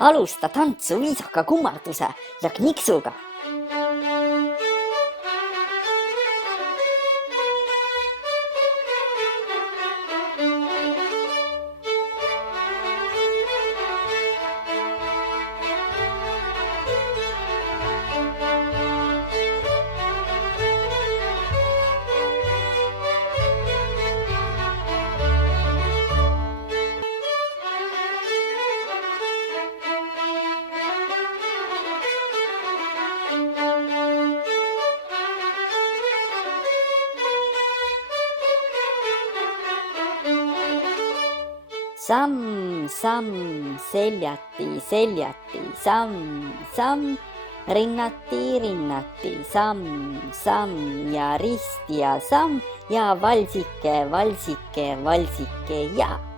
Alusta tantsu viisaka kummarduse ja kniksuga. Samm, samm, seljati, seljati, samm, samm, rinnati, rinnati, samm, samm ja risti ja samm ja valsike, valsike, valsike ja.